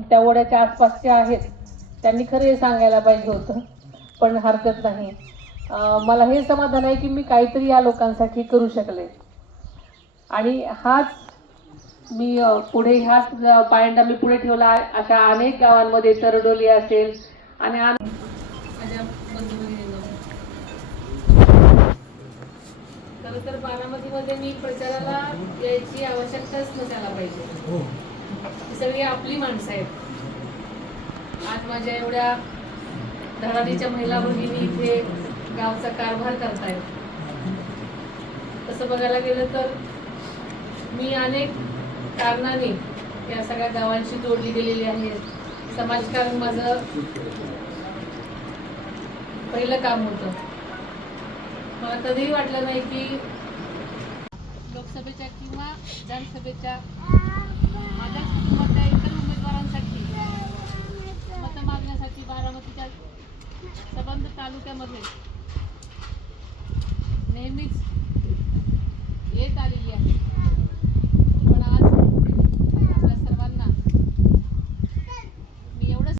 त्या ओढ्याच्या आसपासचे आहेत त्यांनी खरं हे सांगायला पाहिजे होतं पण हरकत नाही मला हे समाधान आहे की मी काहीतरी या लोकांसाठी करू शकले आणि हाच मी पुढे ह्याच पायंडा मी पुढे ठेवला आहे. अशा अनेक गावांमध्ये तरडोली असेल आणि. खरं तर बारामतीमध्ये मी प्रचाराला यायची आवश्यकताच नसायला पाहिजे ही सगळी आपली माणसं आहेत. आज माझ्या एवढ्या धडाडीच्या महिला भगिनी इथे गावचा कारभार करतायत. तसं बघायला गेलं तर मी अनेक कारणाने या सगळ्या गावांशी जोडली गेलेली आहे. समाजकारण माझं पहिलं काम होतं. मला कधीही वाटलं नाही की लोकसभेच्या किंवा विधानसभेच्या बारामती बारामतीच्या सबंध तालुक्यामध्ये नेहमीच येत आलेली आहे.